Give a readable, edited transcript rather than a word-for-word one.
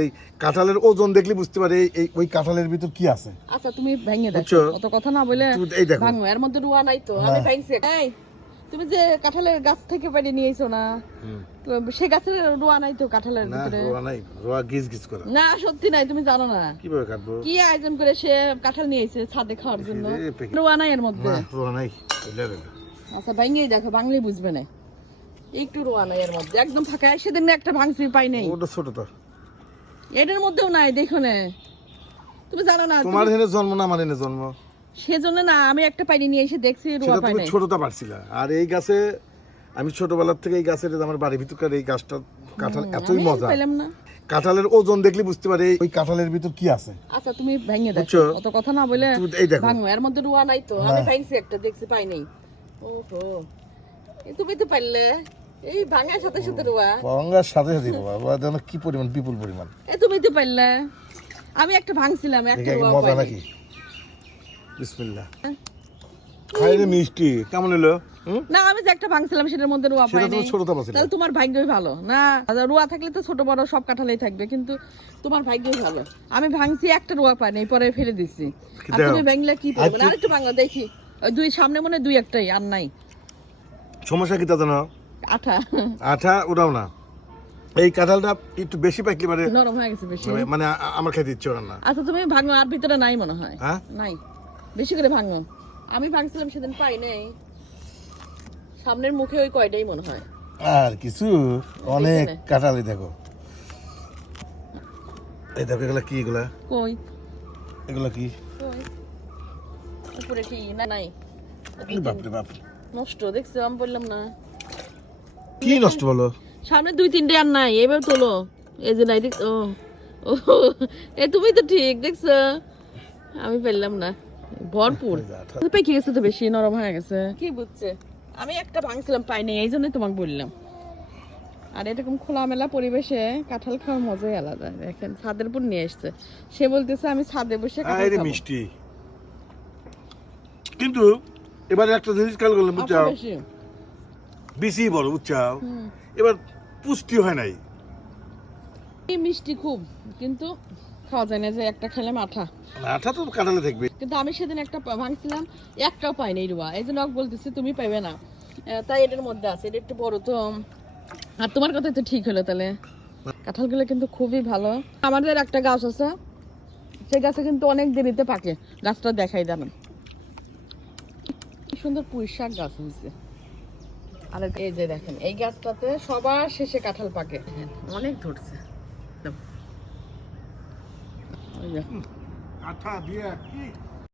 এই কাঁঠালের ওজন দেখলে বুঝতে পারে এই ওই কাঁঠালের ভিতর কি আছে। আচ্ছা তুমি ভেঙে দেখো, অত কথা না বলে এই দেখো ভাঙো, এর মধ্যে রুয়া নাই তো। আমি ভাঙছি। এই তুমি যে কাঁঠালের গাছ থেকে পেড়ে নিয়েছো না, তো সে গাছের রুয়া নাই তো কাঁঠালের না, ভিতরে? রোয়া নাই, রোয়া গিজ গিজ করে। না সত্যি নাই, তুমি জানো না কিভাবে কাটবো? কি আয়োজন করে সে কাঁঠাল নিয়েছে ছাদে খাওয়ার জন্য। রুয়া নাই এর মধ্যে। না, রোয়া নাই। আচ্ছা ভাঙেই দেখো, বাংলায় বুঝবে না। একটু রোয়া নাই এর মধ্যে, একদম ফাঁকা। সেদিন না একটা ভাঙছি পাই নাই, ওটা ছোট তো। এটার মধ্যেও নাই, দেখো না। তুমি জানো না তোমার এনে জন্ম না আমার এনে জন্ম, সেজন্য না আমি একটা পাইনি নিয়ে এসে দেখছি রোয়া সেটা পাই তুমি নাই। ছোটটা পারছিলা। আর এই গাছে আমি ছোটবেলার থেকে এই গাছের আমার বাড়ির ভিতরকার এই গাছটা কাঁঠাল এতই আমি মজা। পাইলাম না। কাঁঠালের ওজন দেখলে বুঝতে পারে ওই কাঁঠালের ভিতর কি আছে। আচ্ছা তুমি ভেঙে দেখো, বুঝছো? অত কথা না বলে এই দেখো ভাঙো, এর মধ্যে রুয়া নাই তো। আমি ভাঙছি একটা, দেখছি পাই নাই। ওহো, তুমি তো পারলে এই ভাঙার সাথে সাথে রুয়া। গঙ্গার সাথে সাথে বাবা যেন কি পরিমাণ, বিপুল পরিমাণ। তুমি তো পারলে। আমি একটা ভাঙছিলাম, একটা দেখে রুয়া মজা পাই নাই। নাকি? বিসমিল্লাহ। খাই রে মিষ্টি কেমন হলো? না আমি যে একটা ভাঙছিলাম সেটার মধ্যে রুয়া পাই সেটা নাই। তুমি ছোটটা পাচ্ছিলে। তাহলে তোমার ভাগ্যই ভালো না। রুয়া থাকলে তো ছোট বড় সব কাঁঠালেই থাকবে, কিন্তু তোমার ভাগ্যই ভালো। আমি ভাঙছি একটা রুয়া পাই নাই, পরে ফেলে দিছি। আর তুমি ভাঙলে কি পাবে? মানে আরেকটু ভাঙা দেখি। ওই দুই সামনে মনে হয় দুই একটাই, আর নাই। সমস্যা কি তা জানো? আঠা আঠা ওটাও না, এই কাঁঠালটা একটু বেশি পাকলে মানে নরম হয়ে গেছে বেশি। মানে আমার খেতে ইচ্ছে করে না। আচ্ছা তুমি ভাঙো, আর ভিতরে নাই মনে হয়। হ্যাঁ নাই, বেশি করে ভাঙো। আমি ভাঙছিলাম সেদিন পাই নাই, সামনের মুখে ওই কয়টাই মনে হয়। আর কিছু অনেক কাঁঠালই দেখো। এই দেখো এগুলা কি? এগুলা কই? এগুলা কি? কই উপরে কি? না নাই, বাপরে বাপ, নষ্ট। দেখছো আমি বললাম না। কি নষ্ট হলো? সামনে দুই তিনটে আর নাই, এবার তোলো। এই যে নাই, দেখছো? ও এ তুমি তো ঠিক দেখছো, আমি পেলাম না। ভরপুর পেকে গেছে তো, বেশি নরম হয়ে গেছে। কি বুঝছে? আমি একটা ভাঙছিলাম পাই নাই, এই জন্যই তোমাকে বললাম। আর এরকম খোলামেলা পরিবেশে কাঁঠাল খাওয়ার মজাই আলাদা। দেখেন ছাদের উপর নিয়ে এসছে, সে বলতেছে আমি ছাদে বসে কাঁঠাল আরে খাবো। মিষ্টি, কিন্তু এবারে একটা জিনিস খেয়াল করলাম বুঝছাও, বেশি বেশি বড় বুঝছাও, এবার পুষ্টি হয় নাই। এই মিষ্টি খুব, কিন্তু খাওয়া যায় না, যে একটা খেলাম আঠা। আঠা তো কাঁঠালে থাকবে। কিন্তু আমি সেদিন একটা ভাঙছিলাম, একটাও পাইনি রুয়া। এই জন্য বলতেছি তুমি পাইবে না, তাই এটার মধ্যে আছে। এটা একটু বড় তো। আর তোমার কথা তো ঠিক হলো। তাহলে কাঁঠালগুলো কিন্তু খুবই ভালো। আমাদের একটা গাছ আছে, সেই গাছে কিন্তু অনেক দেরিতে পাকে। গাছটা দেখাই দাঁড়ান, কি সুন্দর পুঁই শাক গাছ হয়েছে। আর এই যে দেখেন, এই গাছটাতে সবার শেষে কাঁঠাল পাকে। অনেক ধরছে। আঠা দিয়ে কি